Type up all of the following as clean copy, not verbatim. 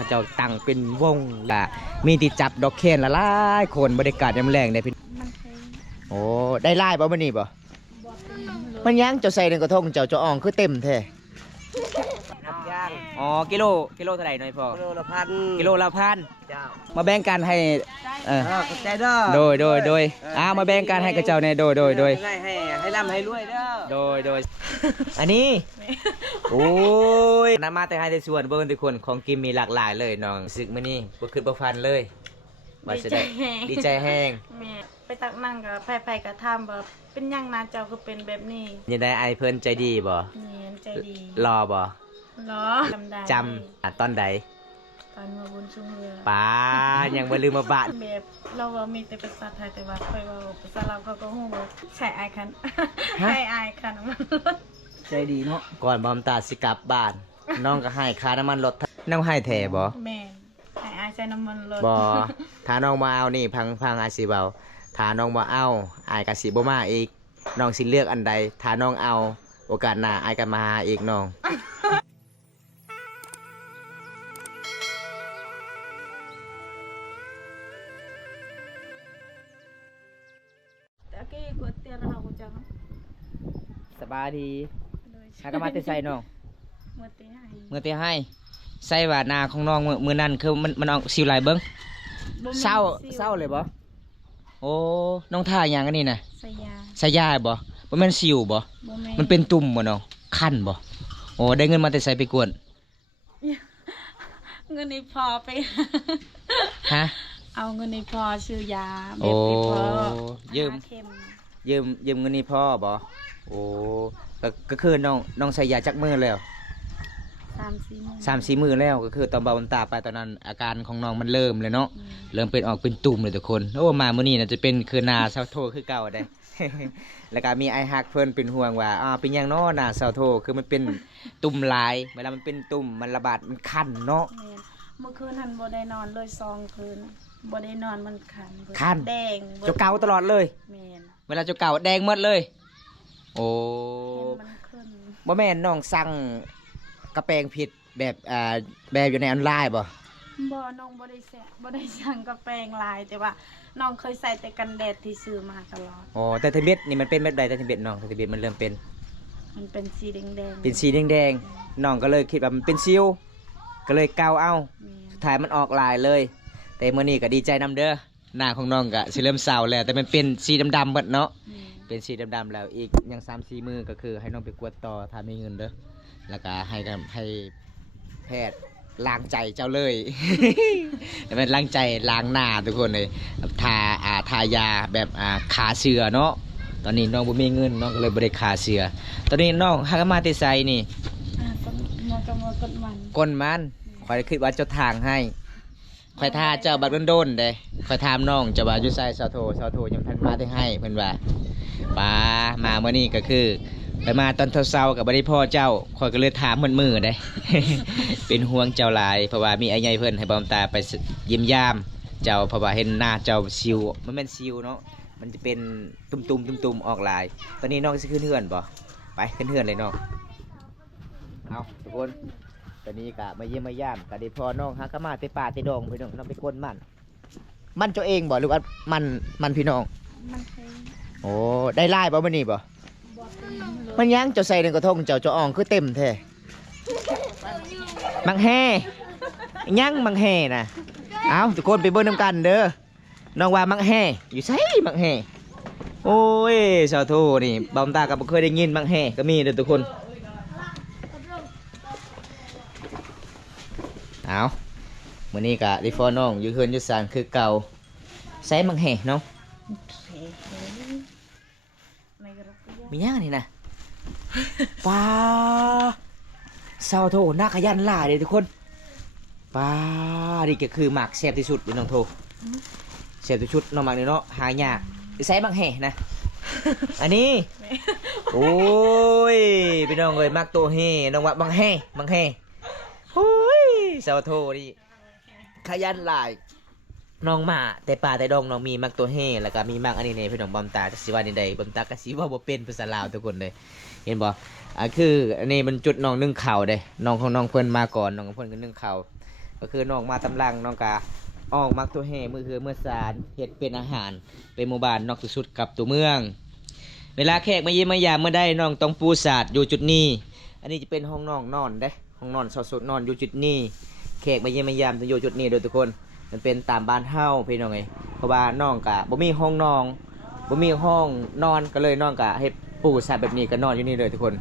เขาเจ้าตั้งเป็นวงละมีติดจับดอกแคนละหลายคนบรรยากาศยามแรงได้พี่โอ้ได้ไล่บ่มื้อนี้บ่มันยังเจ้าใส่ในกระทงเจ้าอ่องคือเต็มแท้ ย่าง อ๋อกิโลเท่าไหร่หน่อยพ่อ กิโลละพัน กิโลละพัน เจ้า มาแบ่งกันให้ขอบใจเด้อ โดยมาแบ่งกันให้กับเจ้าในโดยให้ร่ำให้รวยเด้อ โดยอันนี้โอ้ยน้ำมาแต่ให้ในส่วนเบิ่งทุกคนของกินมีหลากหลายเลยน้องซึกมื้อนี้บ่ขึ้นบ่ฟันเลยว่าสิได้ดีใจแห้ง แม่ไปตักนั่งกับไผๆก็ถามว่าเป็นหยังนะเจ้าคือเป็นแบบนี้ ยินได้ไอเพิ่นใจดีบ่ นี่ใจดี รอบ่ เหรอจำได้ จำตอนใด ตอนมาบุญชุมเรือ ป้ายังบ่ลืมมาบ้าน แบบเราว่ามีแต่ภาษาไทยแต่ว่าค่อยเว่าภาษาลาวเขาก็ฮู้ว่าใช้อายคัน ใช้อายคันมัน ใจดีเนาะ ก่อนบอมตาสิกลับบ้าน น้องก็ให้ค่าน้ำมันรถน้องให้แท้บ่ แม่นใช้อายใช้น้ำมันรถ บ่ถ้าน้องมาเอานี่พังอาจสิเบาถ้าน้องบ่เอาอายก็สิบ่มาอีกน้องสิเลือกอันใดถ้าน้องเอาโอกาสหน้าอายก็มาหาอีกน้อง แต่กี้กดเตียเราจัง สบายดี เลย ถ้าก็มาแต่ใส่น้อง เมื่อตีให้ เมื่อที่ให้ใส่ว่าหน้าของน้องมื้อนั้นคือมันออกสิวหลายเบิ่ง บ่มี เศร้าเลยบ่โอ้น้องท่าหยังอันนี้น่ะ สยา ใส่ยาบ่บ่แม่นสิวบ่ บ่แม่ มันเป็นตุ่มบ่น้องคันบ่โอ้ได้เงินมาแต่ใส่ไปกวน เงินนี่พอไป ฮะ เอาเงินนี่พอซื้อยาแบ โอ้ บนี่พอ ยืม หาเข็ม ยืมเงินนี่พ่อบ่โอ้ก็คือน้องใส่ยาจักมื้อแล้ว 3-4 มื้อ 3-4 มื้อแล้วก็คือตอนเบาบนตาไปตอนนั้นอาการของน้องมันเริ่มเลยเนาะเริ่มเป็นออกเป็นตุ่มเลยทุกคนโอ้มามื้อนี้น่าจะเป็นคือหน้าเซาโทคือเก่าได้ แล้วก็มีไอฮักเพิ่นเป็นห่วงว่าเป็นหยังเนาะหน้าเซาโทคือมันเป็นตุ่มลายเวลามันเป็นตุ่มมันระบาดมันคันเนาะ แม่นเมื่อคืนหันบ่ได้นอนเลย2 คืนบ่ได้นอนมันคันเบิด คัน แดงบิด เจ้าเก่าตลอดเลย แม่น เวลาเจ้าเก่าแดงหมดเลย โอ้ เห็นมันขึ้น บ่แม่นน้องสั่งกระแปรงผิดแบบแบบอยู่ในออนไลน์บ่ บ่น้องบ่ได้แซะบ่ได้สั่งกระแปรงลายแต่ว่าน้องเคยใส่แต่กันแดดที่ซื้อมาตลอด อ๋อแต่ทะเบียนนี่มันเป็นแบบใดแต่ทะเบียนน้องแต่ทะเบียนมันเริ่มเป็น มันเป็นสีแดงๆ เป็นสีแดงๆน้องก็เลยคิดว่ามันเป็นซิวก็เลยเกาเอา แม่น สุดท้ายมันออกลายเลย แต่มื้อนี้ก็ดีใจนำเด้อหน้าของน้องก็สิเริ่มเศร้าแล้วแต่มันเป็นสีดำๆเบิดเนาะ แม่น เป็นสีดำๆแล้วอีกยัง3-4 มื้อก็คือให้น้องไปกวดต่อถ้ามีเงินเด้อแล้วก็ให้แพทย์ล้างใจเจ้าเลย แล้วมันล้างใจล้างหน้าทุกคนเลยทายาแบบขาเสือเนาะตอนนี้น้องบ่มีเงินน้องก็เลยบ่ได้ขาเสือตอนนี้น้องหากมาแต่ไสนี่ ก็มันก็กดมัน ก้นมันคอยคิดว่าเจ้าทางให้คอยท่าเจ้าบัดโดนๆเด้คอยถามน้องเจ้าว่าอยู่ไสเซาโทยังทันมาได้ให้เพิ่นว่าป้ามาเมื่อนี้ก็คือไปมาตอนเช้าๆกับบ่ได้พ่อเจ้าคอยก็เลยถามมื้อๆได้ เป็นห่วงเจ้าหลายเพราะว่ามีไอ้ใหญ่เพิ่นให้บอมตาไปเยี่ยมยามเจ้าเพราะว่าเห็นหน้าเจ้าซิวมันแม่นซิวเนาะมันจะเป็นตุ่มๆออกลายตอนนี้น้องสิขึ้นเฮือนบ่ไปขึ้นเฮือนเลยน้องเอาทุกคนตอนนี้ก็มาเยี่ยมมายามก็ได้พ่อน้องหากะมาแต่ป่าแต่ดงพี่น้องน้องไปก้นมันเจ้าเองบ่หรือว่ามันพี่น้อง มันเคย โอ้ได้ลายบ่มื้อนี้บ่ บ่เป็นเลย มันยังเจ้าใส่ในกระทงเจ้าอ่องคือเต็มแท้มังแห่ยังมังแห่นะเอาทุกคนไปเบิ่งน้ำกันเด้อน้องว่ามังแห่อยู่ไสมังแห่โอ้ยสาวโทนี่บอมตาก็บ่เคยได้ยินมังแห่ก็มีเด้อทุกคนเอามื้อนี้ก็ได้ฟ้อน้องอยู่เฮือนอยู่ศาลคือเก่าใส่มังแห่เนาะ ไม่กระปุก มียังนี่นะป้าสาวโทน่าขยันหลายเลยทุกคนป้านี่ก็คือหมากแซ่บที่สุดเป็นน้องโทแซ่บที่สุดน้องหมากนี่เนาะหายากใส่มังแห่นะ อันนี้ โอ้ยพี่น้องเอ้ยมักตัวเฮน้องว่ามังแห่โอ้ยสาวโทนี่ขยันหลายน้องมาแต่ป่าแต่ดองน้องมีมักตัวเฮแล้วก็มีมักอันนี้เนี่ยพี่น้องบอมตาสิว่าใดบอมตาก็สิว่าบ่เป็นภาษาลาวทุกคนเลยเห็นบ่คืออันนี้มันจุดน้องนึ่งข่าวเด้น้องของน้องเพิ่นมาก่อนน้องของเพิ่นก็นึ่งข่าว ก็คือน้องมาตำลังน้องกะออกมักตัวแห่มือคือเมื่อสารเฮ็ดเป็นอาหารเป็นหมู่บ้านนอกสุดๆกับตัวเมืองเวลาแขกมาเยี่ยมมายามเมื่อได้น้องต้องปูสาดอยู่จุดนี้อันนี้จะเป็นห้องน้องนอนเด้ห้องนอนสดๆนอนอยู่จุดนี้แขกมาเยี่ยมมายามจะอยู่จุดนี้โดยทุกคนมันเป็นตามบ้านเฮาพี่น้องไงเพราะว่าน้องกะบ่มีห้องนอนบ่มีห้องนอนก็เลยน้องกะเฮ็ดปูสาดแบบนี้ก็นอนอยู่นี่เลยทุกคน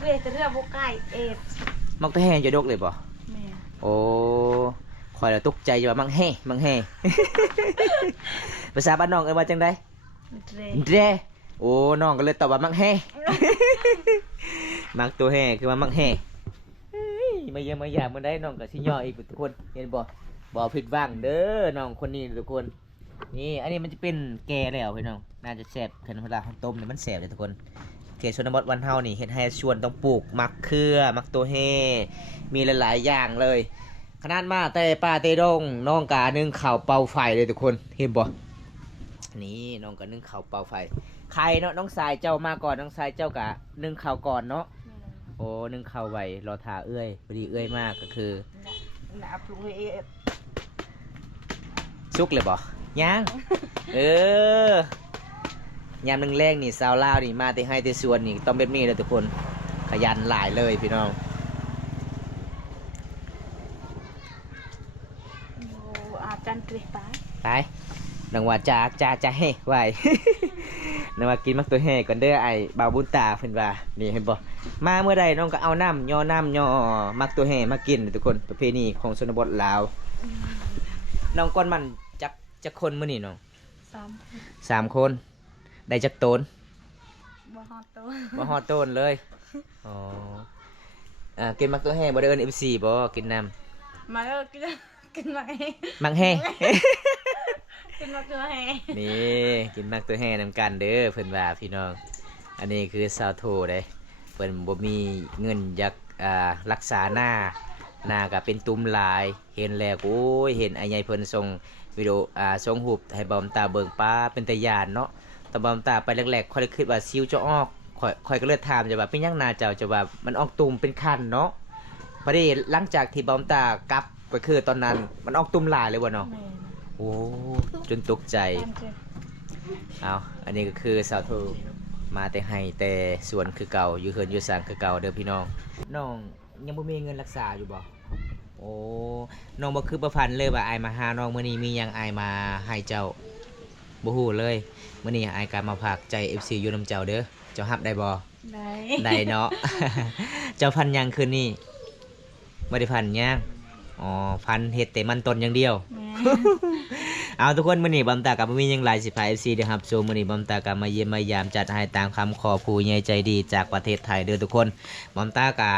เรียกจะเรียกบุกไก่เอ็ด มักตัวแห่จะดกเลยบ่ แม่ โอ้คอยแล้วตกใจอยู่ว่ามังแห่มังแห่ ภาษาบ้านน้องเอ้ยว่าจังได เร เด้โอ้น้องก็เลยตอบว่ามังแห่ มักตัวแห่คือว่ามังแห่เฮ้ยมาเยี่ยมมาหยามมันได้น้องกับสิย่ออีกทุกคนเห็นบ่ผิดหวังเด้อน้องคนนี้ทุกคนนี่อันนี้มันจะเป็นแก่แล้วพี่น้องน่าจะแซ่บเพิ่นเวลาเขาต้มเนี่ยมันแซ่บเลยทุกคนเขตชนบทวันเฮานี่เฮ็ดให้ชวนต้องปลูกมักเขือมักตัวแห่มีหลายๆอย่างเลยขนาดมาแต่ป่าเตดงน้องกานึ่งข้าวเป่าไฟเลยทุกคนเห็นบ่นี่น้องกานึ่งข้าวเป่าไฟใครเนาะน้องสายเจ้ามาก่อนน้องสายเจ้ากะนึ่งข้าวก่อนเนาะโอ้นึ่งข้าวไว้รอทาเอื้อยพอดีเอื้อยมากก็คือ หนาปรุงเอ็ด สุกเลยบ่ยังเออยามนึงแรกนี่สาวลาวนี่มาแต่ให้แต่สวนนี่ต้องแบบนี้เลยทุกคนขยันหลายเลยพี่น้อง อาจารย์เกรตาย ไปนังว่าจะเฮ้ไว้ นังว่ากินมักตัวเฮ้ก่อนเด้อไอ้บ่าวบุญตาเพิ่นว่านี่เห็นบ่มาเมื่อใดน้องก็เอาน้ำย่อมักตัวเฮ้มากินทุกคนประเพณีของชนบทลาวน้องก้อนมันจักคนมื้อนี้น้อง 3 3 คนได้จักโตน บ่ฮอดตัว บ่ฮอดโตนเลยอ๋อกินมักตัวเฮ้บ่ได้เอิ้น FC บ่กินน้ำ มาแล้วกินมาเอง มักเฮ้ กินมาตัวแห่ นี่กินมักตัวแห่นำกันเด้อเพิ่นว่าพี่น้องอันนี้คือซาวโทเด้เพิ่นบ่มีเงินอยากรักษาหน้าก็เป็นตุ่มหลายเห็นแล้วโอ้ยเห็นไอ้ใหญ่เพิ่นส่งวิดีโอส่งรูปให้บอมตาเบิ่งป้าเป็นตาย่านเนาะแต่บอมตาไปแรกๆค่อยคิดว่าซิวจะออกค่อยก็เลยถามจะว่าเป็นหยังหน้าเจ้าจะว่ามันออกตุ่มเป็นคันเนาะพอดีหลังจากที่บอมตากลับก็คือตอนนั้นมันออกตุ่มหลายเลยบ่เนาะ แม่ โอ้จนตกใจเอาอันนี้ก็คือสาวโทมาแต่ให้แต่สวนคือเก่าอยู่เฮือนอยู่สางคือเก่าเด้อพี่น้องน้องยังบ่มีเงินรักษาอยู่บ่โอ้น้องบ่คือประพันธ์เลยว่าอายมาหาน้องมื้อนี้มีหยังอายมาให้เจ้าบ่ฮู้เลยมื้อนี้อายก็มาฝากใจ FC อยู่นำเจ้าเด้อเจ้ารับได้บ่ ได้ ได้เนาะ เจ้าพันหยังคืนนี้บ่ได้พันหยังอ๋อพันเฮ็ดแต่มันต้นอย่างเดียว แม่ เอาทุกคนมื้อนี้บอมตากับมียังหลายสิพา FC เด้อครับโซมื้อนี้บอมตากับมาเยี่ยมมายามจัดให้ตามคำขอผู้ใหญ่ใจดีจากประเทศไทยเด้อทุกคนบอมตาก็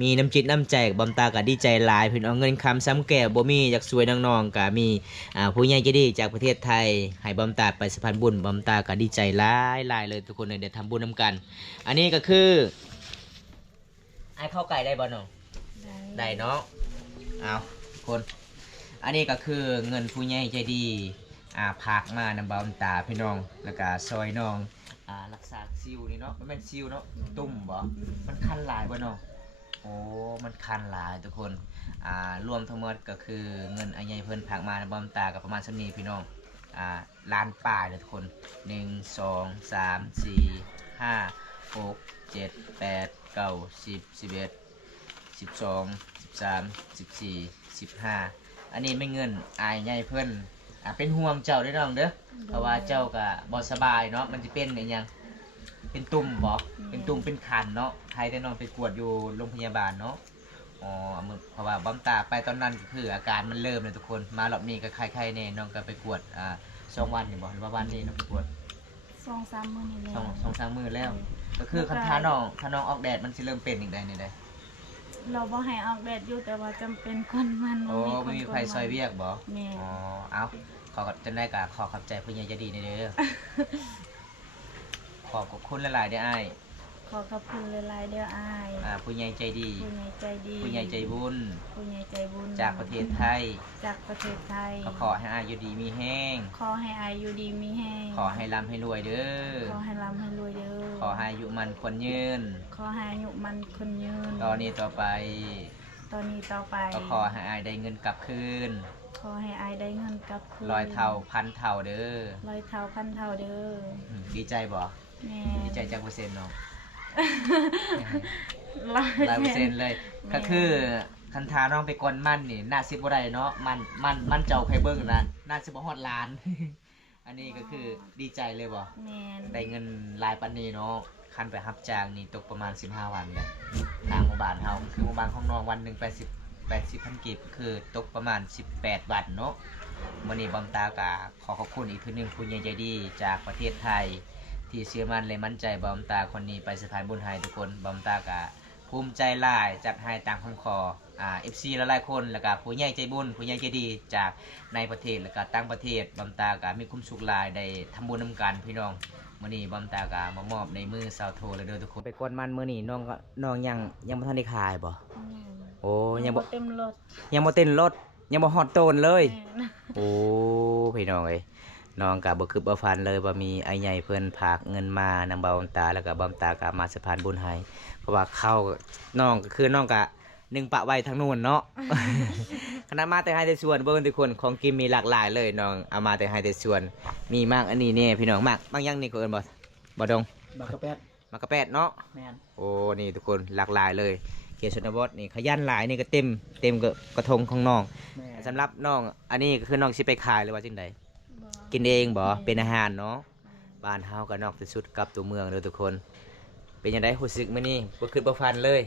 มีน้ำจิตน้ำใจบอมตาก็ดีใจหลายเพิ่นเอาเงินคำซ้ำแก้วบ่มีอยากสวยน้องๆก็มีผู้ใหญ่ใจดีจากประเทศไทยให้บอมตาไปสะพานบุญบอมตาก็ดีใจหลายเลยทุกคนเลยได้ทำบุญนํกัน อันนี้ก็คือไอ้เข้าไก่ได้บ่น้องได้เนาะเอาทุกคนอันนี้ก็คือเงินผู้ใหญ่ใจดีผากมานำบอมตาพี่น้องแล้วก็ซอยน้องรักษาซิวนี่เนาะมันเป็นซิวเนาะตุ่มบ่มันคันหลายบ่เนาะโอ้มันคันหลายทุกคนรวมทั้งหมดก็คือเงินอันใหญ่เพิ่นผากมานำบอมตากับประมาณส่านี้พี่น้องล้านป่ายเลยทุกคน1 2 3 4 5 6 7 8 9 10 11 12 13 14 15อันนี้ไม่เงินอายใหญ่เพิ่นเป็นห่วงเจ้าด้วยน้องเด้อเพราะว่าเจ้าก็บ่สบายเนาะมันจะเป็นอย่างยังเป็นตุ่มบ่เป็นตุ่มเป็นคันเนาะใครแต่น้องไปกวดอยู่โรงพยาบาลเนาะอ๋อเพราะว่าบอมตาไปตอนนั้นก็คืออาการมันเริ่มเลยทุกคนมารอบนี้ก็ไข้ๆแน่น้องก็ไปกวด2 วันนี่บ่หรือว่าวันนี้น้องไปกวด 2-3 มื้อนี่แหละ 2-3 มื้อแล้วก็คือคันถ้าน้องออกแดดมันสิเริ่มเป็นอีกได้นี่ได้ เราบ่ให้ออกแดดอยู่แต่ว่าจำเป็นคนมัน โอ้ไม่มีใครซอยเวียกบ่ แม่ อ๋อเอาขอจนได้กะขอขอบใจผู้ใหญ่ใจดีในเด้อ ขอบคุณหลายๆเด้ออ้าย ขอขอบคุณหลายๆเด้ออาย ผู้ใหญ่ใจดี ผู้ใหญ่ใจดี ผู้ใหญ่ใจบุญ ผู้ใหญ่ใจบุญ จากประเทศไทย จากประเทศไทย ก็ขอให้อายอยู่ดีมีแห้ง ขอให้อายอยู่ดีมีแห้ง ขอให้ร่ำให้รวยเด้อ ขอให้ร่ำให้รวยเด้อ ขอให้อายุมันคนยืน ขอให้อายุมันคนยืน ตอนนี้ต่อไป ตอนนี้ต่อไป ก็ขอให้อายได้เงินกลับคืน ขอให้อายได้เงินกลับคืน ร้อยเท่าพันเท่าเด้อ ร้อยเท่าพันเท่าเด้อ ดีใจบ่ แม่ ดีใจจากเปอร์เซ็นต์เนาะ ร้อย 100%เลย ก็คือคันทาน้องไปกวนมันนี่น่าสิบ่ได้เนาะมันเจ้าใครเบิ่งนะน่าสิบ่ฮอดล้าน อันนี้ก็คือดีใจเลยบ่ แม่น ได้เงินรายปันนี้เนาะคันไปรับจ้างนี่ตกประมาณ15วันเลยทางหมู่บ้านเฮาคือหมู่บ้านของน้องวันหนึง80,000 กีบคือตกประมาณ18วันเนาะมื้อนี้บอมตากะขอขอบคุณอีกเทื่อนึงผู้ใหญ่ใจดีจากประเทศไทย ที่เชื่อมั่นและมั่นใจบอมตาคนนี้ไปสถานบุญให้ทุกคนบอมตากะภูมิใจหลายจัดให้ตามคำขอFC หลายๆคนแล้วก็ผู้ใหญ่ใจบุญผู้ใหญ่ใจดีจากในประเทศแล้วก็ต่างประเทศบอมตากะมีคุ้มสุขหลายได้ทำบุญนำกันพี่น้องมื้อนี้บอมตากะมามอบในมือสาวโทเลยเด้อทุกคนไปกวนมันมื้อนี้น้องยังบ่ทันได้ขายบ่โอ้ยังบ่ เต็มรถ ยังบ่เต้นรถยังบ่ฮอดโตนเลย แม่น โอ้พี่น้องเอ้ยน้องกับบ่คือบ่ฟันเลยว่ามีไอ้ใหญ่เพิ่นฝากเงินมานำบ่าวตาแล้วก็บ่าวตาก็มาสะพานบุญให้เพราะว่าเข้าน้องก็คือน้องก็นึ่งปะไว้ทางนู้นเนาะ คณะมาแต่ให้แต่ส่วนเบิ่งทุกคนของกินมีหลากหลายเลยน้องเอามาแต่ให้แต่ส่วนมีมากอันนี้นี่พี่น้องมากบางอย่างนี่ก็เอิ้นบ่ดง บักกะแปด มากระแปดเนาะ แม่น โอ้นี่ทุกคนหลากหลายเลยเขตชนบทนี่ขยันหลายนี่ก็เต็มกระทงของน้อง แม่น สำหรับน้องอันนี้ก็คือน้องสิไปขายหรือว่าจังใด บ่ กินเองบ่เป็นอาหารเนาะบ้านเฮาก็นอกที่สุดกับตัวเมืองเด้อทุกคน เป็นยังไงรู้สึกมื้อนี้บ่คิดบ่ฝันเลย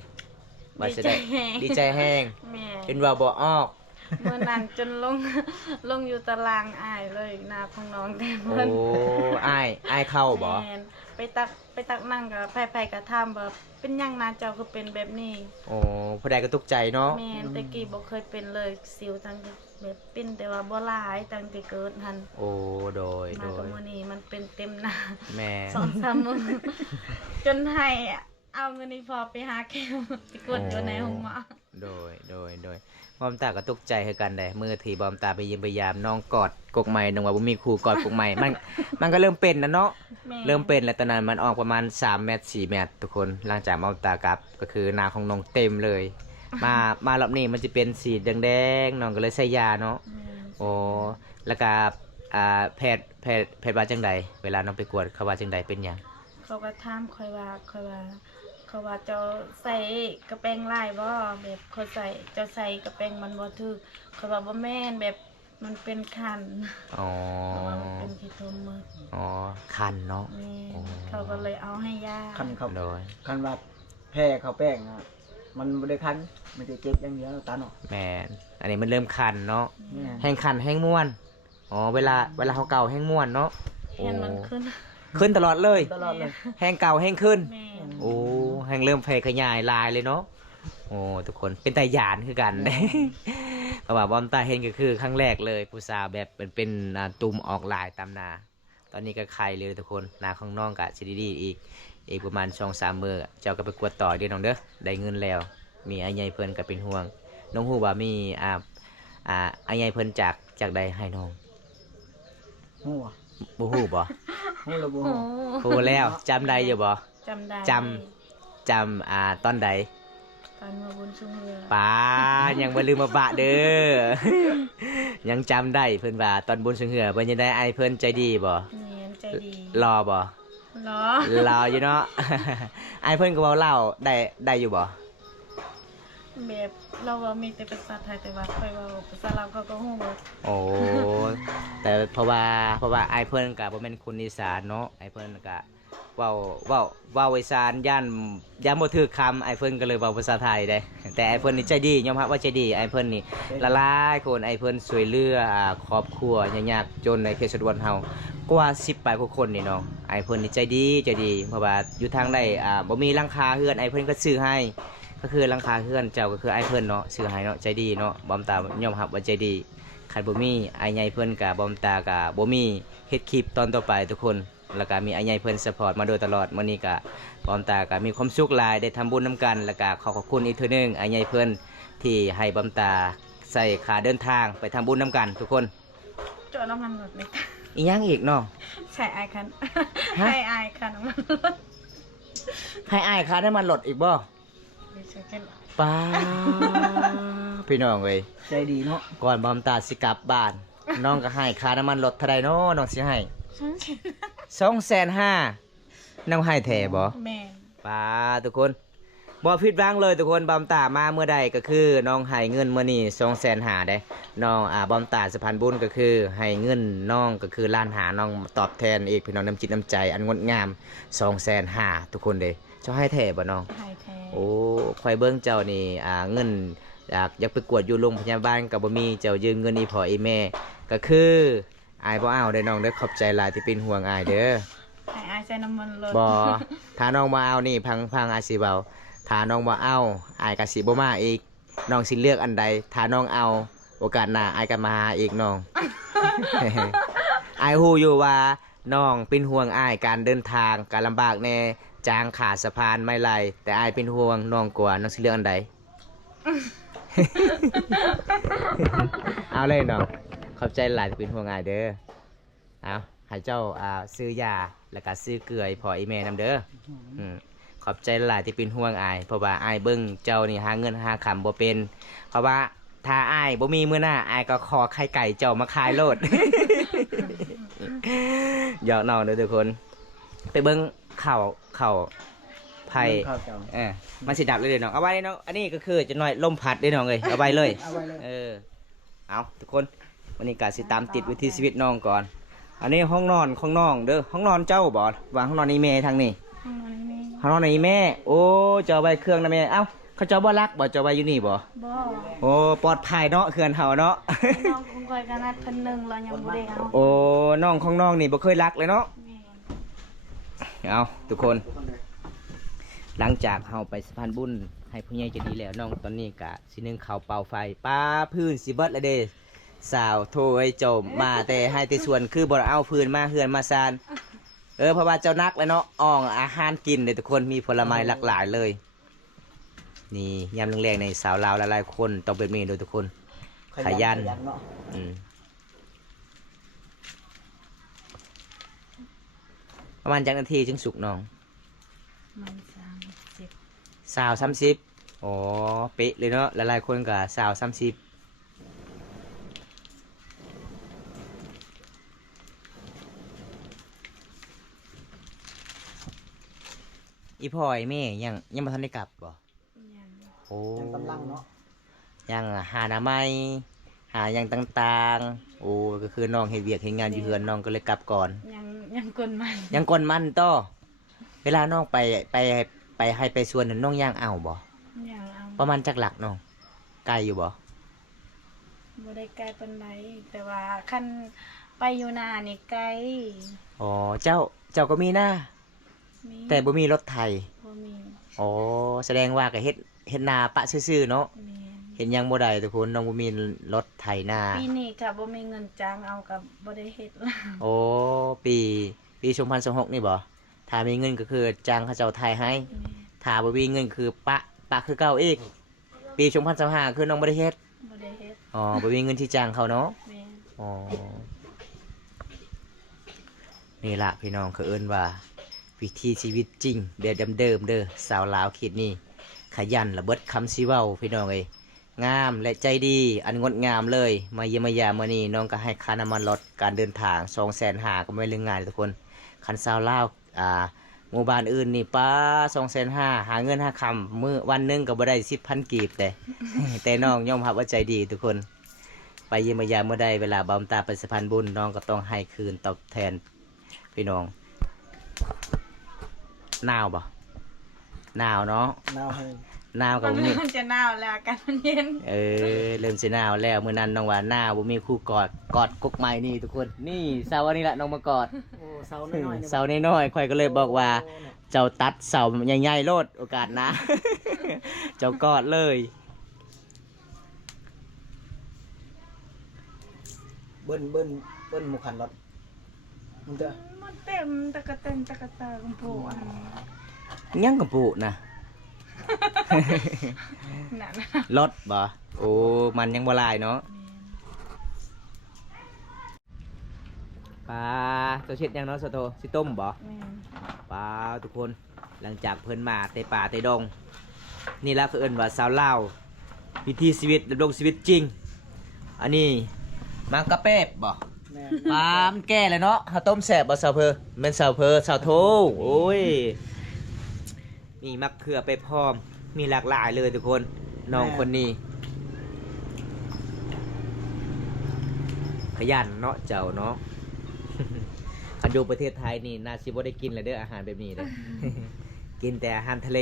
ว่าสิได้ดีใจแฮง แม่ เป็นว่าบ่ออก เมื่อนั้นจนลงอยู่ตารางอายเลยหน้าของน้องแต่ โอ้ เพิ่น อ้ายเข้าบ่ แม่นไปตักนั่งกับไผๆก็ถามว่าเป็นหยังนาเจ้าคือเป็นแบบนี้ โอ้ผู้ใดก็ตกใจเนาะ แม่นแต่กี้บ่เคยเป็นเลยสิวตั้งแต่แบบเป็นแต่ว่าบ่หลายตั้งแต่เกิดหั่น โอ้โดย มากับมื้อนี้มันเป็นเต็มหน้า แม่ 2-3มื้อจนให้เอาเงินนี้พอไปหาแก้วไปกดอยู่ในห้องหมอ โดยบอมตาก็ตกใจคือกันได้มือที่บอมตาไปเยี่ยมพยายามน้องกอดกกใหม่นึกว่าบ่มีครูกอดกกใหม่มันก็เริ่มเป็นนะเนาะ แม่ เริ่มเป็นแล้วตอนนั้นมันออกประมาณ3เมตร4เมตรทุกคนหลังจากบอมตากลับก็คือหน้าของน้องเต็มเลย มารอบนี้มันจะเป็นสีแดงๆน้องก็เลยใส่ยาเนาะ แม่น โอ้แล้วก็แพทย์ว่าจังใดเวลาน้องไปกวดเขาว่าจังใดเป็นหยัง เขาก็ถามค่อยว่าเขาว่าเจ้าใส่กระแปรงลายบ่แบบเขาใส่เจ้าใส่กระแปรงมันบ่ถูกเขาว่าบ่แม่นแบบมันเป็นคัน อ๋อ เขาว่ามันเป็นขี้ทมมืด อ๋อคันเนาะ แม่ โอ้ เขาก็เลยเอาให้ยา คันเขา โดย คันว่าแพ้เขาแป้งอะมันบ่ได้คันมันจะเจ็บอย่างเดียวตาเนาะ แมนอันนี้มันเริ่มคันเนาะ แม่น แห้งคันแห้งม่วนอ๋อเวลาเขาเก่าแห้งม่วนเนาะ เห็นมันขึ้น ขึ้นตลอดเลย ตลอดเลย แห้งเก่าแห้งขึ้น แม่น โอ้แห้งเริ่มแผ่ขยายลายเลยเนาะโอ้ทุกคนเป็นตาหยานคือกัน เพราะว่าบอมตาเห็นก็คือครั้งแรกเลยผู้สาวแบบเป็นตุ่มออกลายตามนาตอนนี้ก็ไข่เลยทุกคนนาของน้องกะสิดีๆอีกประมาณ2-3 มื้อเจ้าก็ไปกวดต่อเด้อน้องเด้อได้เงินแล้ว มีไอ้ใหญ่เพิ่นก็เป็นห่วงน้องฮู้ว่ามีไอ้ใหญ่เพิ่นจากใดให้น้อง ฮู้บ่ บ่ฮู้บ่ ฮู้แล้วบ่ โอ้ ฮู้ ฮู้แล้วจำได้อยู่บ่ จำได้ จำตอนใด ตอนมาบุญชุมเรือ ป้ายังบ่ลืมมาบะเด้อ ยังจำได้เพิ่นว่าตอนบุญสงเหือเพิ่นยังได้ไอ้เพิ่นใจดีบ่ เนียนใจดี รอบ่ เหรอ รออยู่เนาะ ไอ้เพิ่นก็เว้าเล่าได้อยู่บ่ แบบเราว่ามีแต่ภาษาไทยแต่ว่าค่อยเว่าภาษาลาวเขาก็ฮู้หมด โอ้แต่เพราะว่าไอ้เพิ่นก็บ่แม่นคนอีสานเนาะไอ้เพิ่นก็เว้าอีสานย่านบ่ถูกคำไอ้เพิ่นก็เลยเว้าภาษาไทยได้แต่ไอ้เพิ่นนี่ใจดียอมรับว่าใจดีไอ้เพิ่นนี่ละลายคนไอ้เพิ่นช่วยเหลือครอบครัวยากๆจนในเขตชนบทเฮากว่า10ปลายกว่าคนนี่เนาะไอ้เพิ่นนี่ใจดีเพราะว่าอยู่ทางใดบ่มีหลังคาเฮือนไอ้เพิ่นก็ซื้อให้ก็คือหลังคาเฮือนเจ้าก็คือไอ้เพิ่นเนาะซื้อให้เนาะใจดีเนาะบอมตายอมรับว่าใจดีคันบ่มีไอ้ใหญ่เพิ่นก็บอมตาก็บ่มีเฮ็ดคลิปตอนต่อไปทุกคน แล้วก็มีอาใหญ่เพิ่นซัพพอร์ตมาโดยตลอดมื้อนี้ก็พร้อมตาก็มีความสุขหลายได้ทำบุญนํกันแล้วก็ขอบคุณอีกเทื่อนึงอาใหญ่เพิ่นที่ให้บำตาใส่ค่าเดินทางไปทำบุญนํกันทุกคน จอดน้ำมันรถไหม อีหยังอีกเนาะ ใช่อายคัน ฮะ ให้อายคันน้ำมันรถ ให้อ้ายค่าน้ำมันลดอีกบ่ ไม่ใช่แค่ ป้าพี่น้องเอ้ย ใจดีเนาะ ก่อนบำตาสิกลับบ้าน น้องก็ให้ค่าน้ำมันลดเท่าใดเนาะน้องสิให้250,000น้องให้แท้บ่ แม่ ป้าทุกคนบ่ผิดหวังเลยทุกคนบำตามาเมื่อใดก็คือน้องให้เงินมื้อนี้250,000ได้น้องบำตาสะพานบุญก็คือให้เงินน้องก็คือล้านหาน้องตอบแทนอีกพี่น้องน้ำจิตน้ำใจอันงดงาม250,000ทุกคนเด้เจ้าให้แท้บ่น้อง ให้แท้ โอ้คอยเบิ่งเจ้านี่เงินอยากไปกวดอยู่โรงพยาบาลก็บ่มีเจ้ายืมเงินอีพ่ออีแม่ก็คืออายบ่เอาเด้อน้องเด้อขอบใจหลายที่เป็นห่วงอายเด้อ ให้อายใส่น้ำมันรถ บ่ถ้าน้องบ่เอานี่พังอาจสิเว้าถ้าน้องบ่เอาอายก็สิบ่มาอีกน้องสิเลือกอันใดถ้าน้องเอาโอกาสหน้าอายก็มาหาอีกน้อง อายฮู้อยู่ว่าน้องเป็นห่วงอายการเดินทางการลำบากแน่จางขาสะพานไม่ไหลแต่อายเป็นห่วงน้องกลัวน้องสิเลือกอันใด เอาเลยน้องขอบใจหลายที่เป็นห่วงอายเด้อเอาให้เจ้าซื้อยาแล้วก็ซื้อเกลือให้พ่ออีแม่นำเด้ออืมขอบใจหลายที่เป็นห่วงอายเพราะว่าอายเบิ่งเจ้านี่หาเงินหาคำบ่เป็นเพราะว่าถ้าอายบ่มีมื้อหน้าอายก็ขอไข่ไก่เจ้ามาขายโลด หยอกน้องเด้อทุกคนไปเบิ่งข่าวไผ่ ข้าวเจ้า มันสิดับเลยเด้อน้องเอาไว้น้องอันนี้ก็คือจะหน่อยลมพัดเด้อน้องเอ้ยเอาไว้เลย เอาไว้เลย เอาทุกคนวันนี้กาสิตามติดวิถีชีวิตน้องก่อน อันนี้ห้องนอนของน้องเด้อห้องนอนเจ้าบ่วางห้องนอนในแม่ทางนี้ ห้องนอนนี่ ห้องนอนในแม่โอ้เจ้าไว้เครื่องนะแม่เอ้าเขาเจ้าบ่รักบ่เจ้าไว้อยู่นี่บ่ บ่ โอ้ปลอดภัยเนาะเขื่อนเฮาเนาะ น้องคงคอยกันนัดคนหนึ่งเรายังบ่ได้เอา โอ้น้องของน้องนี่บ่เคยรักเลยเนาะ แม่ เอาทุกคน หลังจากเฮาไปสะพานบุญให้ผู้ใหญ่ใจะดีแล้วน้องตอนนี้กะสินึ่งข้าวเป่าไฟป้าพื้นสิเบิดแล้วเด้สาวโทรให้เจ้ามาแต่ให้แต่ส่วนคือบ่ได้เอาพื้นมาเฮือนมาซานเพราะว่าเจ้านักแล้วเนาะอ่องอาหารกินเด้ทุกคนมีผลไม้หลากหลายเลย นี่ยามแรงๆในสาวลาวหลายๆคนต้องเป็นเมนูทุกคน ขยัน เนาะ อืมประมาณจักนาทีจึงสุกน้อง มัน30 30อ๋อเป๊ะเลยเนาะหลายๆคนก็30อีพ่อยแม่ยังบ่ทันได้กลับบ่ ยัง โอ้ ยังกำลังเนาะ ยังหาหน้าไม้หาอย่างต่างๆโอ้ก็คือน้องเฮ็ดเวียกเฮ็ดงานอยู่เฮือนน้องก็เลยกลับก่อน ยังกลมัน ยังก่อนมันต่อเวลาน้องไปให้ไปสวนนั้นน้องย่างเอาบ่ ยังเอา ประมาณจักหลักน้องไกลอยู่บ่ บ่ได้ไกลปานใดแต่ว่าคันไปอยู่นานี่ไกล อ๋อเจ้าก็มีหน้า มี แต่บ่มีรถไถ บ่มี อ๋อแสดงว่าก็เฮ็ดนาปะซื่อๆเนาะ แม่น เห็นยังบ่ได้ทุกคนน้องบ่มีรถไถนา ปีนี้ก็บ่มีเงินจ้างเอากับบ่ได้เฮ็ดละ โอ้ปี2026นี่บ่ถ้ามีเงินก็คือจ้างเขาเจ้าไถให้ แม่น ถ้าบ่มีเงินคือปะคือเก่าอีกปี2025คือน้องบ่ได้เฮ็ด บ่ได้เฮ็ด อ๋อบ่มีเงินที่จ้างเขาเนาะ แม่น อ๋อนี่ล่ะพี่น้องเขาเอิ้นว่า วิถีชีวิตจริงแบบเดิมๆเด้อสาวลาวเขตนี้ขยันระเบิดคำสิเว้าพี่น้องเอ้ยงามและใจดีอันงดงามเลยมาเยี่ยมมายามมื้อนี้น้องก็ให้ค่าน้ำมันรถการเดินทาง250,000ก็ไม่เรื่องง่ายทุกคนคันสาวลาวหมู่บ้านอื่นนี่ป้า250,000หาเงินหาคำมื้อวันหนึงก็บ่ได้ 10,000 กีบแต่ แต่น้องยอมรับว่าใจดีทุกคน ไปเยี่ยมมายามเมื่อใดเวลาบำตาไปสะพานบุญน้องก็ต้องให้คืนตอบแทนพี่น้องหนาวบ่หนาวเนาะ นาวให้ หนาวกับ มันจะหนาวแล้วอากาศมันเย็น เริ่มสิหนาวแล้วมื้อนั้นน้องว่าหนาวบ่มีคู่กอดกุ๊กไม้นี่ทุกคนนี่เสาร์อันนี้แหละน้องมากอด โอ้เสาน้อยๆ เสาน้อยๆข่อยก็เลยบอกว่า เจ้าตัดเสาใหญ่ๆโลดโอกาสหนะ เจ้ากอดเลย เบิ้นหมู่คันรถ มันจะ มันเต็มตะกะเต็นตะกะตาของผู้อัน ยังกับปุนะ นั่น รถบ่โอ้มันยังบ่ลายเนาะปลาตัวเช็ดยังเนาะสะโตสิต้มบ่ แม่น ปลาทุกคนหลังจากเพิ่นมาเตะป่าเตะดงนี่ละคือเอิ้นว่าสาวลาววิถีชีวิตดำรงชีวิตจริงอันนี้มังกะเป๊บบ่ แม่ ปลามันแก่เลยเนาะข้าวต้มแซ่บบ่สาวเพอแม่นสาวเพอสาวโทโอ้ยมีมะเขือไปพร้อมมีหลากหลายเลยทุกคนน้องคนนี้ขยันเนาะเจ้าเนาะ คันอยู่ประเทศไทยนี่น่าสิบ่ได้กินเลยเด้ออาหารแบบนี้เลย กินแต่อาหารทะเล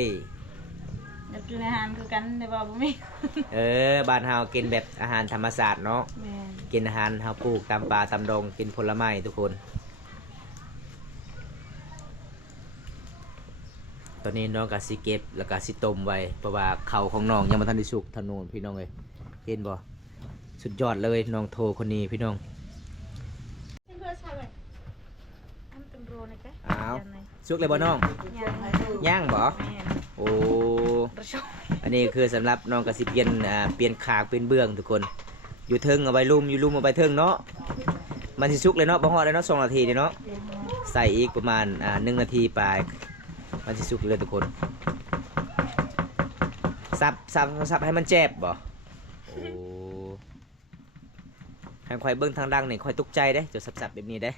เดี๋ยวกินอาหารคือกันแต่ว่าบ่มี บ้านเฮากินแบบอาหารธรรมศาสตร์เนาะ แม่น กินอาหารเฮาปลูกตามป่าตามดงกินผลไม้ทุกคนตอนนี้น้องก็สิเก็บแล้วก็สิต้มไว้เพราะว่าข้าวของน้องยังบ่ทันได้สุกถนนพี่น้องเอ้ยเห็นบ่สุดยอดเลยน้องโทคนนี้พี่น้อง เพื่อใช้ไว้อันเป็นโรนะแก อ้าวสุกเลยบ่น้อง ยัง ย่างบ่ แม่น โอ้ ประชด อันนี้คือสำหรับน้องกสิเปลี่ยนเปลี่ยนขากเป็นเบื้องทุกคน อยู่เทิงเอาไว้ลุ่มอยู่ลุ่มเอาไปเทิงเนาะมันสิสุกเลยเนาะบ่ฮอดเลยเนาะ2 นาทีเนาะใส่อีกประมาณ1 นาทีไปมันสิสุกเลยทุกคนซับให้มันแจ็บบ่โอ้ให้ค่อยเบิ่งทางดังนี่ค่อยตกใจเด้จะซับแบบนี้เด้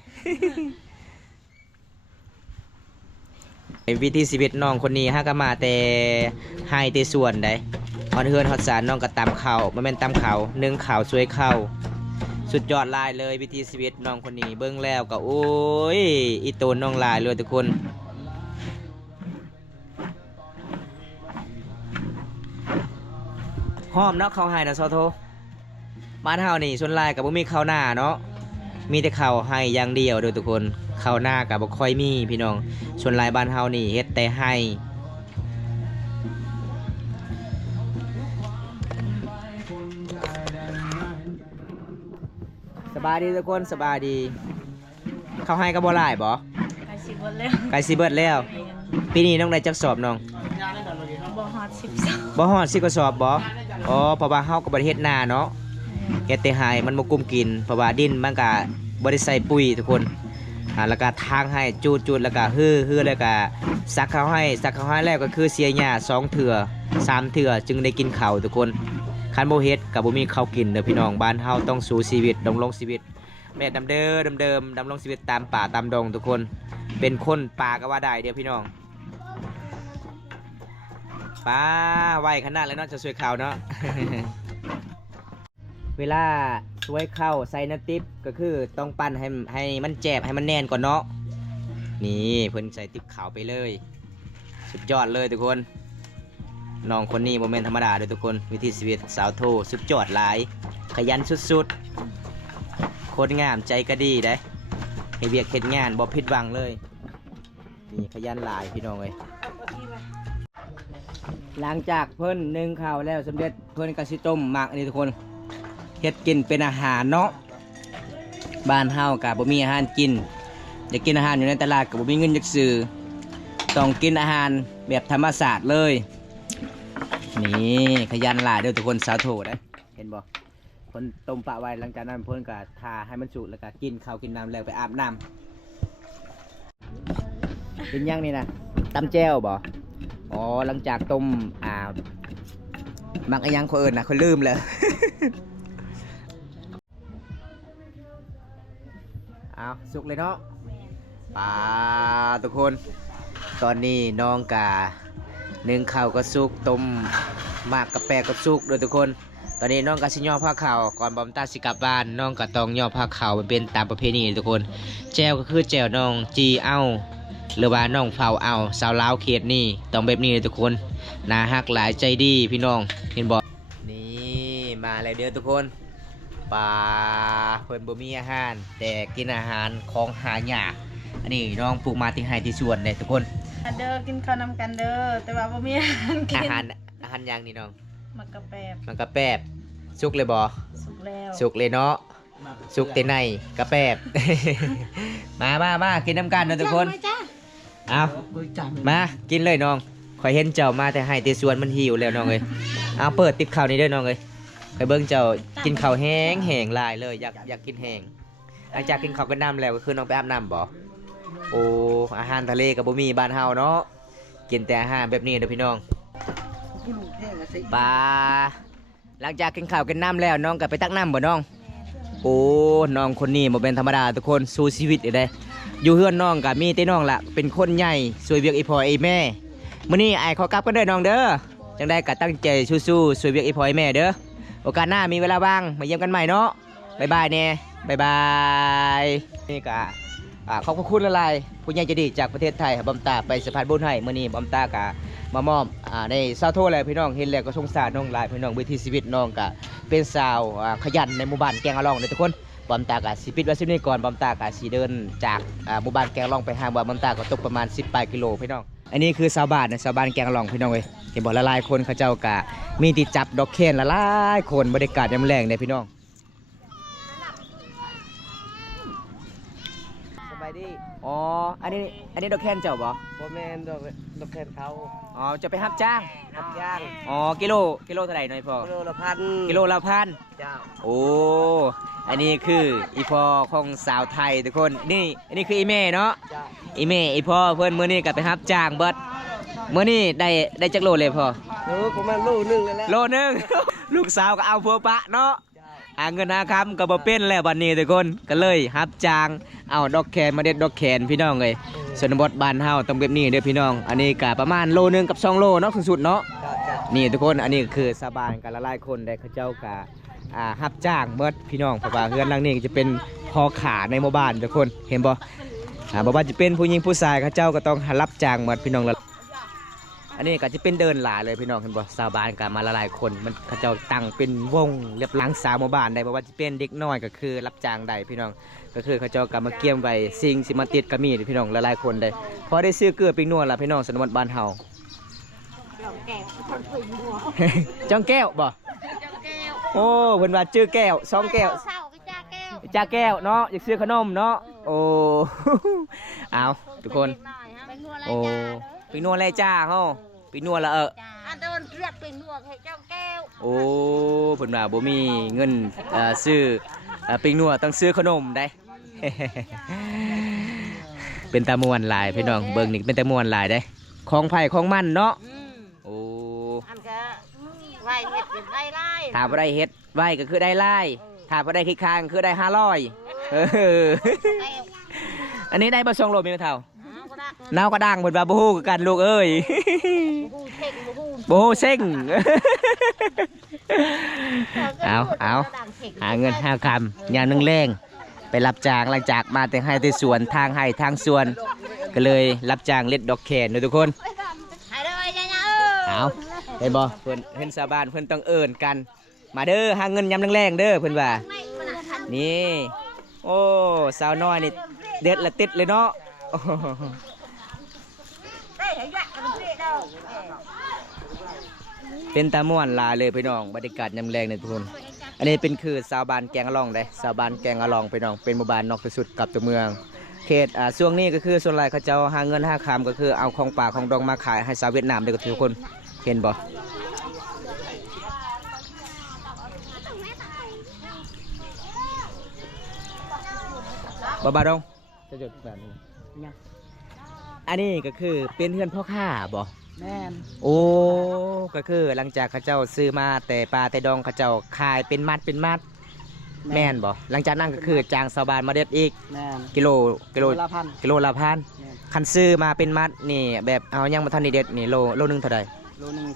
วิธีชีวิตน้องคนนี้ฮะก็มาแต่ให้แต่ส่วนใดฮอดเฮือนฮอดสารน้องก็ตำข้าวบ่แม่นตำข้าวนึ่งข้าวสวยข้าวสุดยอดหลายเลยวิธีชีวิตน้องคนนี้เบิ่งแล้วก็โอ้ยอีโตนน้องหลายเลยทุกคนหอมเนาะข้าวไห้นะซอโทบ้านเฮานี่ส่วนหลายก็บ่มีข้าวหน้าเนาะมีแต่ข้าวไห้อย่างเดียวเด้อทุกคนข้าวหน้าก็บ่ค่อยมีพี่น้องส่วนหลายบ้านเฮานี่เฮ็ดแต่ไห้สบายดีทุกคนสบายดีข้าวไห้ก็บ่หลายบ่ ไปสิบ่แล้ว ไก่สิเบิดแล้วปีนี้น้องได้จักสอบน้อง บ่ฮอด12 บ่ฮอด10กระสอบบ่อ๋อเพราะว่าเฮาก็บ่ได้เฮ็ดนาเนาะเฮ็ดแต่ไห้มันบ่กุมกินเพราะว่าดินมันก็บ่ได้ใส่ปุ๋ยทุกคนแล้วก็ทางให้จูดๆแล้วก็ฮือแล้วก็ซักข้าวให้แล้วก็คือเสียหญ้า2 เทื่อ3 เทื่อจึงได้กินข้าวทุกคนคันบ่เฮ็ดก็บ่มีข้าวกินเด้อพี่น้องบ้านเฮาต้องสู้ชีวิตดำรงชีวิตแบบดำรงชีวิตตามป่าตามดงทุกคนเป็นคนป่าก็ว่าได้เด้อพี่น้องป้าไวขนาดแล้วเนาะจะสวยข้าวเนาะ เวลาสวยข้าวใส่น้ำติ๊บก็คือต้องปั้นให้มันแจบให้มันแน่นก่อนเนาะนี่เพิ่นใส่ติ๊บขาวไปเลยสุดยอดเลยทุกคนน้องคนนี้โมเมนต์ธรรมดาเลยทุกคนวิธีชีวิตสาวโทสุดยอดหลายขยันสุดๆคนงามใจก็ดีได้ให้เวียกเฮ็ดงานบ่ผิดหวังเลยนี่ขยันหลายพี่น้องเอ้ยหลังจากเพิ่นนึ่งข้าวแล้วสำเร็จเพิ่นก็สิต้มหมักอันนี้ทุกคนเฮ็ดกินเป็นอาหารเนาะบ้านเฮาก็บ่มีอาหารกินอยากกินอาหารอยู่ในตลาดก็บ่มีเงินจักซื้อต้องกินอาหารแบบธรรมชาติเลยนี่ขยันหลายเด้อทุกคนสาวโถได้เห็นบ่เพิ่นต้มปะไว้หลังจากนั้นเพิ่นก็ทาให้มันสุกแล้วก็กินข้าวกินน้ำแล้วไปอาบน้ำกินยังนี่นะตำแจ่วบ่อ๋อหลังจากต้มมักอีหยังคนอื่นน่ะคนลืมเลย เอาสุกเลยเนาะปลาทุกคนตอนนี้น้องกานึ่งข้าวก็สุกต้มหมากกะแปก็สุกด้วยทุกคนตอนนี้น้องกาสิย่อผ้าขาวก่อนบอมตาสิกลับบ้านน้องก็ต้องย่อผ้าขาวมันเป็นตามประเพณีทุกคนแจวก็คือแจวน้องจีเอาหรือว่าน้องเผาเอาสาวลาวเขตนี่ต้องแบบนี้เลยทุกคนน่าฮักหลายใจดีพี่น้องเห็นบอกนี่มาแล้วเด้อทุกคนปลาเพิ่นบ่มีอาหารแต่กินอาหารของหายากอันนี้น้องปลูกมาที่ไห้ที่สวนเลยทุกคน เด้อกินข้าวนำกันเด้อแต่ว่าบ่มีอาหารกิน อาหารอย่างนี่น้อง มักกะแปบ มันก็แป๊บสุกเลยบ่ สุกแล้ว สุกเลยเนาะ สุกแต่ในกระแปบ มากินน้ำกันนะทุกคนเอามากินเลยน้องข่อยเห็นเจ้ามาแต่ให้แต่สวนมันหิวแล้วน้องเอ้ยเอาเปิดติ๊บข้าวนี่เด้อน้องเอ้ยไปเบิ่งเจ้ากินข้าวแห้งลายเลยอยากกินแห้งหลังจากกินข้าวกันน้ำแล้วก็คือน้องไปอาบน้ำบ่โอ้อาหารทะเลกับบ่มีบ้านเฮาเนาะกินแต่อาหารแบบนี้เด้อพี่น้องปลาหลังจากกินข้าวกินน้ำแล้วน้องก็ไปตักน้ำบ่น้องโอ้น้องคนนี้บ่เป็นธรรมดาทุกคนสู้ชีวิตอีกเด้อยู่เฮือนน้องก็มีแต่น้องละเป็นคนใหญ่ช่วยเวียกอีพ่ออีแม่มื้อนี้อ้ายขอกลับกันเด้อน้องเด้อจังได้ก็ตั้งใจสู้ๆช่วยเวียกอีพ่ออีแม่เด้อโอกาสหน้ามีเวลาว่างมาเยี่ยมกันใหม่เนาะบ๊ายบายแน่บ๊ายบายนี่ก็ขอบคุณละลายผู้ใหญ่ใจดีจากประเทศไทยบอมตาไปสะพานบุญให้มื้อนี้บอมตากะมามอบในซาวโทแล้วพี่น้องเห็นแล้วก็สงสารน้องหลายพี่น้องวิถีชีวิตน้องกะเป็นสาวขยันในหมู่บ้านแกงอะลองเลยทุกคนบอมตากะสิปิดไว้สินี้ก่อนบอมตากะสิเดินจากหมู่บ้านแกงอะลองไปหาบอมตาก็ตกประมาณ10 ปลายกิโลพี่น้องอันนี้คือชาวบ้านนะชาวบ้านแกงอะลองพี่น้องเว้ยเห็นบอกละลายคนเขาเจ้ากะมีติดจับดอกเคนละลายคนบรรยากาศยามแรงเนี่ยพี่น้องสบายดีอ๋ออันนี้ดอกแคนเจ้าบ่ บ่แม่นดอกแคนเขา อ๋อจะไปรับจ้าง รับย่าง อ๋อกิโลเท่าไหร่หน่อยพ่อ กิโลละพัน กิโลละพัน เจ้า โอ้อันนี้คืออีพ่อของสาวไทยทุกคนนี่อันนี้คืออีแม่เนาะ เจ้า อีแม่อีพ่อเพื่อนมื้อนี้ก็ไปรับจ้างเบิดมื้อนี้ได้จักโลเลยพ่อ ประมาณโลนึงเลยแหละ โลนึง ลูกสาวก็เอาผัวปะเนาะหาเงินหาคำก็บ่เป็นแล้วบัดนี้ทุกคนก็เลยรับจ้างเอาดอกแคนมาเด็ดดอกแคนพี่น้องเอ้ยชนบทบ้านเฮาต้องแบบนี้เด้อพี่น้องอันนี้ก็ประมาณโลนึงกับ2 โลเนาะสุดๆเนาะ เจ้า นี่ทุกคนอันนี้คือสาบานกันละลายคนได้เขาเจ้ากะรับจ้างเมื่อพี่น้องเพราะว่าเฮือนหลังนี้จะเป็นพอขาในหมู่บ้านทุกคนเห็นบ่บ่ว่าจะเป็นผู้หญิงผู้ชายเขาเจ้าก็ต้องรับจ้างเมื่อพี่น้องละอันนี้ก็จะเป็นเดินหลายเลยพี่น้องเห็นบ่สาบานกันมาละลายคนมันเขาเจ้าตั้งเป็นวงเรียบหลังสาวหมู่บ้านได้บ่ว่าจะเป็นเด็กน้อยก็คือรับจ้างได้พี่น้องก็คือเขาเจ้าก็มาเกี่ยมไว้สิ่งสิมาติดก็มีพี่น้องละลายคนได้พอได้ซื้อเกลือปิ้งนัวล่ะพี่น้องสนวัตบ้านเฮา จ้องแก้วบ่โอ้เพิ่นว่าชื่อแก้ว2 แก้วจ้าแก้วเนาะอยากซื้อขนมเนาะโอ้ เอาทุกคนโอ้ปีนัวอะไรจ้าเฮาปีนัวละเดินเรียกเป็นหนวกให้เจ้าแก้ว โอ้เพิ่นว่าบ่มีเงินซื้อปิ้งนัวต้องซื้อขนมได้ เป็นตามวนหลายพี่น้องเบิ่งนี่เป็นตามวนหลายได้ของไผ่ของมันเนาะโอ้ อันก็ไหวเห็ดเป็นได้ไล่ ถ้าบ่ได้เฮ็ดไว้ก็คือได้หลายถ้าบ่ได้คิดค้างคือได้500อันนี้ได้บ่2 โลมีไหมเท่าน้าวก็ดังเพิ่นว่าบ่ฮู้คือกันลูกเอ้ย บ่ฮู้เซ็ง เอาหาเงินหาคำอย่างนึงแรงไปรับจ้างหลังจากมาแต่ให้แต่สวนทางให้ทางสวนก็เลยรับจ้างเล็ดดอกแคนเด้อทุกคน ให้เลยจ้าเอ เอาเห็นบ่เพิ่นเห็นชาวบ้านเพิ่นต้องเอิ้นกันมาเด้อหาเงินยามแรงๆเด้อเพิ่นว่านี่โอ้สาวน้อยนี่เด็ดละติดเลยเนาะ เป็นตาม่วนหลายเลยพี่น้องบรรยากาศยามแรงเนี่ยทุกคนอันนี้เป็นคือชาวบ้านแกงอะลองเด้ชาวบ้านแกงอะลองพี่น้องเป็นหมู่บ้านนอกที่สุดกับตัวเมืองเขตช่วงนี้ก็คือส่วนหลายเขาเจ้าหาเงินหาคำก็คือเอาของป่าของดองมาขายให้ชาวเวียดนามเด้อทุกคนเห็นบ่บ่ดองจะจดแบบนี้อันนี้ก็คือเป็นเพื่อนพ่อค้าบ่ แม่น โอ้ก็คือหลังจากเขาเจ้าซื้อมาแต่ปลาแต่ดองเขาเจ้าขายเป็นมัดแม่นบ่หลังจากนั้นก็คือจ้างชาวบ้านมาเด็ดอีก แม่น กิโล ละพัน กิโลละพัน แม่น คันซื้อมาเป็นมัดนี่แบบเอายังมาทันนี่เด็ดนี่โลนึงเท่าใด โลนึง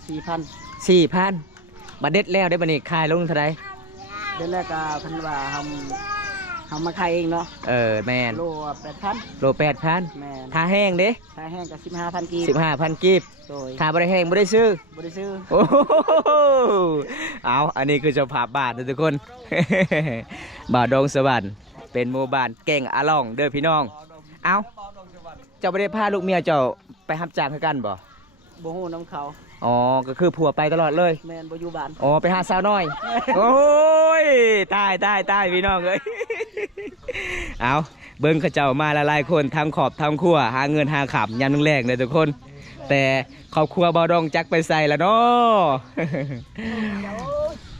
4,000 4,000บัดเด็ดแล้วได้บัดนี้ขายโลนึงเท่าใด เดือนแรกก็เพิ่นว่าทำมาขายเองเนาะ แม่น โล8,000 โล8,000 แม่น ถ้าแห้งเด้ ถ้าแห้งก็15,000กีบ 15,000กีบ โดย ถ้าบ่ได้แห้งบ่ได้ซื้อ บ่ได้ซื้อ โอ้โหเอาอันนี้คือเจ้าภาพบ้านนะทุกคน บ่าวดงสวรรค์เป็นหมู่บ้านแก่งอะล่องเด้อพี่น้อง เอาเจ้าบ่ได้พาลูกเมียเจ้าไปรับจ้างคือกันบ่ บ่ฮู้น้ำเขา อ๋อก็คือผัวไปตลอดเลย แม่นบ่อยู่บ้าน อ๋อไปหาสาวน้อย โอ้ยตายพี่น้องเอ้ย เอาเบิ้งเขาเจ้ามาละลายคนทำขอบทำครัวหาเงินหาขับยามแรงๆเลยทุกคน แต่ครอบครัวบอดองจักไปใส่ละเนาะ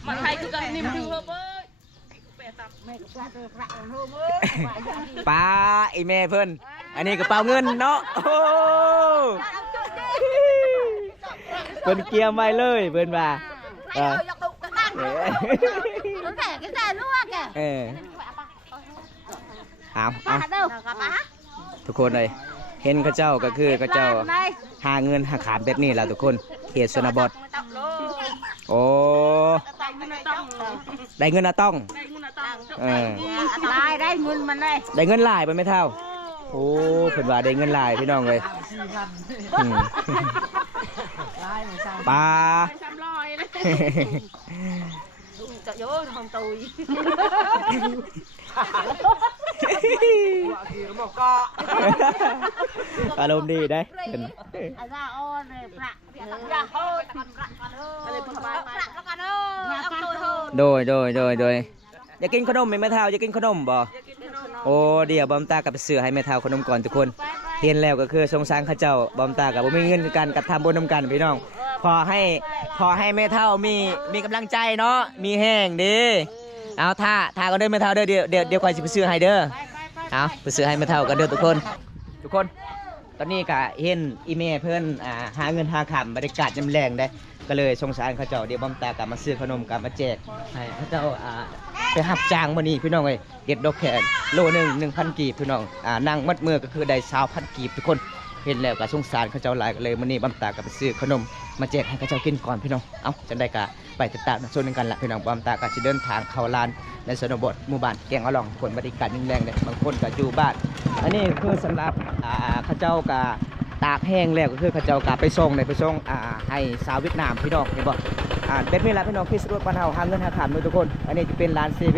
มาไทยคือกันนิ่มถึงเฮ้ย ป้าไอแม่เพิ่นอันนี้กระเป๋าเงินเนาะโอ้เพิ่นเกียร์ไว้เลยเพิ่นว่าเออเออเอาทุกคนเลยเห็นเขาเจ้าก็คือเขาเจ้าหาเงินหาขามแบบนี้แหละทุกคนเขตชนบทโอ้ได้เงินอะต้องได้เงินมันเลย ได้เงินหลายไปไม่เท่าโอ้เพิ่นว่าได้เงินหลายพี่น้องเลยปลาจะโยนของตุยอารมณ์ดีได้อาซาออนเลยปลาอยากโหดอะไรประมาณนั้นโดยอยากกินขนมไหมแม่เท่าอยากกินขนมบ่โอ้เดี๋ยวบอมตากับไปซื้อให้แม่เท่าขนมก่อนทุกคนเห็นแล้วก็คือสงสารข้าเจ้าบอมตากับบ่มีเงินกันกับทำบุญนำกันพี่น้องพอให้แม่เท่ามีกำลังใจเนาะมีแห้งดีเอาท่าก็เด้อแม่เท่าเด้อเดี๋ยวคอยสิไปซื้อให้เด้อเอาไปซื้อให้แม่เท่ากันเด้อทุกคนตอนนี้ก็เห็นอีเมเพิ่นหาเงินหาขำบรรยากาศยามแรงได้ก็เลยสงสารเขาเจ้าเดี๋ยวบอมตากลับมาซื้อขนมกลับมาแจกให้เขาเจ้าไปหับจ้างมานี่พี่น้องเลยเด็ดดอกแขนโล1,000 กีบพี่น้องนั่งมัดมือก็คือได้20,000 กีบทุกคนเห็นแล้วก็สงสารเขาเจ้าหลายก็เลยมานี่บอมตากลับไปซื้อขนมมาแจกให้เขาเจ้ากินก่อนพี่น้องเอาจังได้กะไปติดตามส่วนหนึ่งกันละพี่น้องบอมตากะจะเดินทางเข้าลานในชนบทหมู่บ้านแกงอะลองผลบริการยิ่งแรงเลยบางคนก็อยู่บ้านอันนี้คือสำหรับเขาเจ้ากะตากแห้งแล้วก็คือเขาเจ้ากะไปส่งให้สาวเวียดนามพี่น้องเห็นบ่เป็นนี่แหละพี่น้องที่สะดวกบ้านเฮาหาเงินหาขำด้วยทุกคนอันนี้จะเป็นร้านเซเ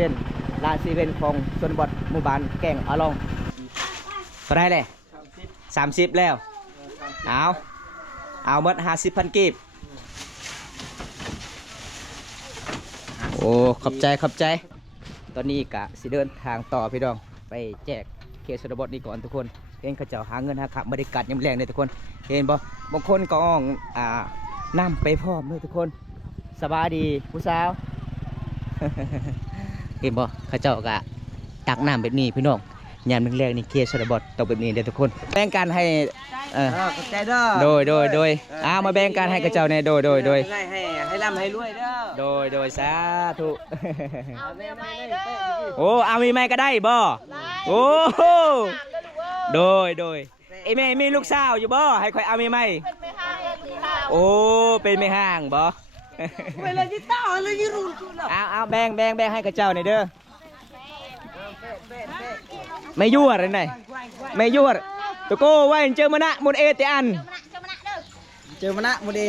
ว่นของชนบทหมู่บ้านแกงอะลองก็ได้เลย30แล้วเอาหมด50,000 กีบโอ้ขอบใจตอนนี้กะสิเดินทางต่อพี่น้องไปแจกเขตชนบทนี่ก่อนทุกคนเห็นเขาเจ้าหาเงินหาขับบริการยามแรงเลยทุกคนเห็นบ่บางคนก็นั่ไปพร้อมเลยทุกคนสบายดีผู้สาว เห็นบ่เขาเจ้ากะตักน้ำแบบนี้พี่น้องยามแรงๆนี่เขตชนบทต้องแบบนี้เด้อทุกคนแบ่งกันให้ขอบใจเด้อโดยมาแบ่งกันให้กระเจ้าในโดยให้ร่ำให้รวยเด้อโดยสาธุ เอาเมียใหม่เด้อ โอ้เอามีไหมก็ได้บ่โอ้โดยไอ้แม่มีลูกสาวอยู่บ่ให้ค่อยเอามีไหมโอ้เป็นไม่ห่างบ่เวลาที่ต่อเลยยี่รู้เอาแบ่งให้กระเจ้าในเด้อไม่ยั่วอะไรไหนไม่ยั่วตะโก้ไว้เจอมณะมุนเอติอันเจอมณะมุนเอ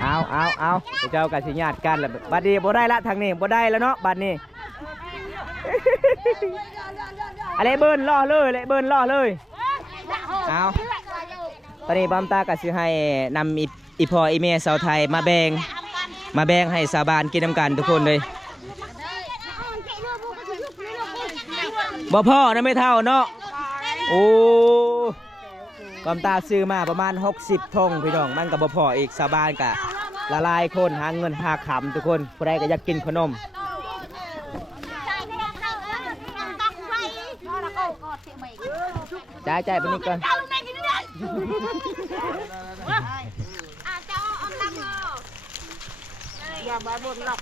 เอาเจ้ากับสิญาติกันแล้วบัดนี้บ่ได้ละทางนี้บ่ได้แล้วเนาะบัดนี้ อะไรเบิ้ลล่อเลยเอาตอนนี้บอมตากับสิให้นำอีพออีเมสาวไทยมาแบ่งให้สาบานกินน้ำกันทุกคนเลยบ่พ่อนะไม่เท่าเนาะโอ้บอมตาซื้อมาประมาณ60 ธงพี่น้องมันกับบ่พ่ออีกสาบานกะละลายคนหาเงินหาขำทุกคนผู้ใดก็อยากกินขนมจ่ายไปนี่ก่อนอย่ามาบนหลับ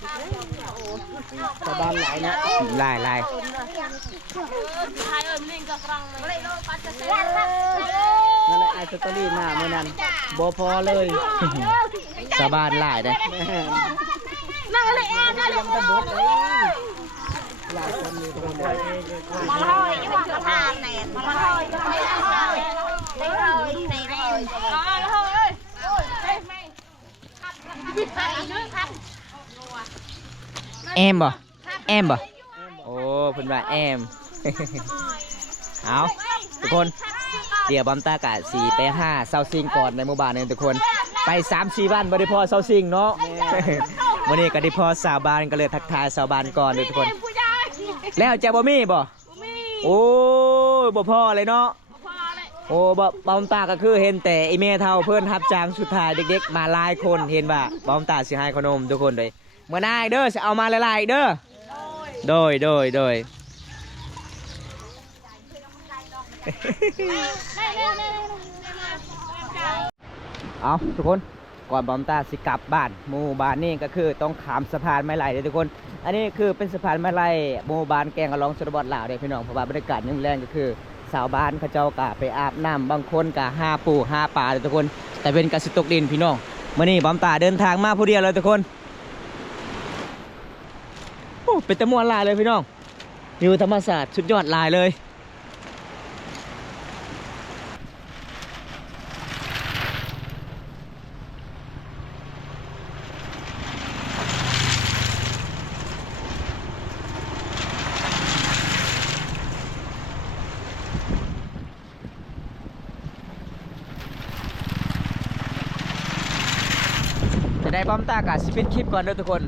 ชาวบ้านหลายนะหลายไทยลิงกับรังเลยปัจจัยนั่นแหละไอสตอรี่มาเมื่อนั้นบ่พอเลยชาวบ้านหลายเลยนั่งเลยนั่งเลยหลายคนมีคนได้มาลอยยี่ห้อกระทานแหนมาลอยไม่ลอยในเลยแอมบ่โอ้เพิ่นว่าแอมเอาทุกคน เดี๋ยวบอมตากะสีไปห้าเซาซิงก่อนในหมู่บ้านนี่ทุกคนไป3-4 วันบ่ได้พอเซาซิงเนาะ วันนี้ก็ได้พอสาวบ้านก็เลยทักทายสาวบ้านก่อนเลยทุกคน แล้วจะบ่มีบ่โอ้ยบ่พอเลยเนาะโอ้บอมตาก็คือเห็นแต่อีเมเท่าเพื่อนทับจางสุดท้ายเด็กๆมาหลายคนเห็นว่าบอมตาสิให้ขนมทุกคนเลยเมื่อหน้าอีกเด้อจะเอามาหลายๆอีกเด้อโดยเอาทุกคนก่อนบอมตาสิกลับบ้านหมู่บ้านนี่ก็คือต้องขามสะพานไม้ไหลเลยทุกคนอันนี้คือเป็นสะพานไม้ไหลหมู่บ้านแกงกะลองชนบทลาวเด็กพี่น้องเพราะว่าบรรยากาศยังแรงก็คือสาวบ้านเขาเจ้ากะไปอาบน้ำบางคนกะหาปูหาปลาเลยทุกคนแต่เป็นกะสิตกดินพี่น้องมื่อนี้บอมตาเดินทางมาผู้เดียวเลยทุกคนโอ้เป็นตะมวนลายเลยพี่น้องวิวธรรมศาสตร์สุดยอดลายเลยในบอมตากับสปิดคลิปก่อนเด้อทุกคน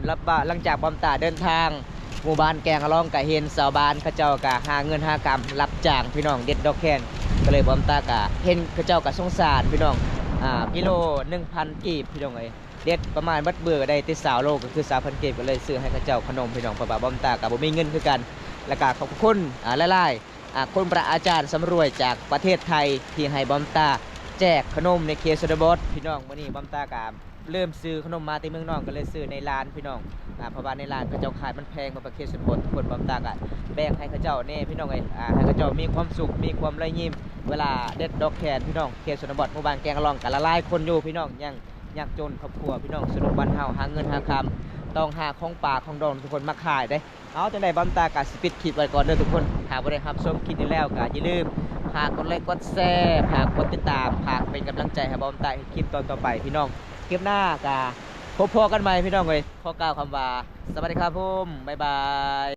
หลังจากบอมตาเดินทางหมู่บ้านแกงกะลองกะเห็นสาวบ้านเขาเจ้ากะหาเงินหากรรมรับจ้างพี่น้องเด็ดดอกแคนก็เลยบอมตากะเห็นเขาเจ้ากะสงสารพี่น้องกิโล 1,000 กีบพี่น้องเอ้ยเด็ดประมาณบัดเบื่อก็ได้ติด3 โลก็คือ 3,000 กีบก็เลยซื้อให้เขาเจ้าขนมพี่น้องเพราะว่าบอมตากะบ่มีเงินคือกันแล้วก็ขอบคุณหลายๆคนประอาจารย์สำรวยจากประเทศไทยที่ให้บอมตาแจกขนมในเคสเดบอสพี่น้องวันนี้บอมตากะเริ่มซื้อขนมมาที่เมืองนอกก็เลยซื้อในร้านพี่น้องเพราะว่าในร้านเขาเจ้าขายมันแพงกว่าประเทศสปอร์ตคนบอมตากะแบ่งให้เขาเจ้าเน่พี่น้องให้เขาเจ้ามีความสุขมีความระยิ้มเวลาเด็ดดอกแคนพี่น้องเคสนบอสหมู่บ้านแกงกะลองกันละลายคนอยู่พี่น้องยังยากจนครอบครัวพี่น้องสนุกบ้านเฮาหาเงินหาคำต้องหาของป่าของดองทุกคนมาขายได้เอาจังได๋บอมตากะสิปิดคลิปไว้ก่อนเด้อทุกคนถ้าบ่ได้รับชมคลิปนี้แล้วก็อย่าลืมฝากกดไลค์กดแชร์ฝากกดติดตามฝากเป็นกำลังใจให้บอมตาคลิปตอนต่อไปพี่น้องคลิปหน้ากะพบกันใหม่พี่น้องเลยขอกล่าวคำว่าสวัสดีครับผมบ๊ายบาย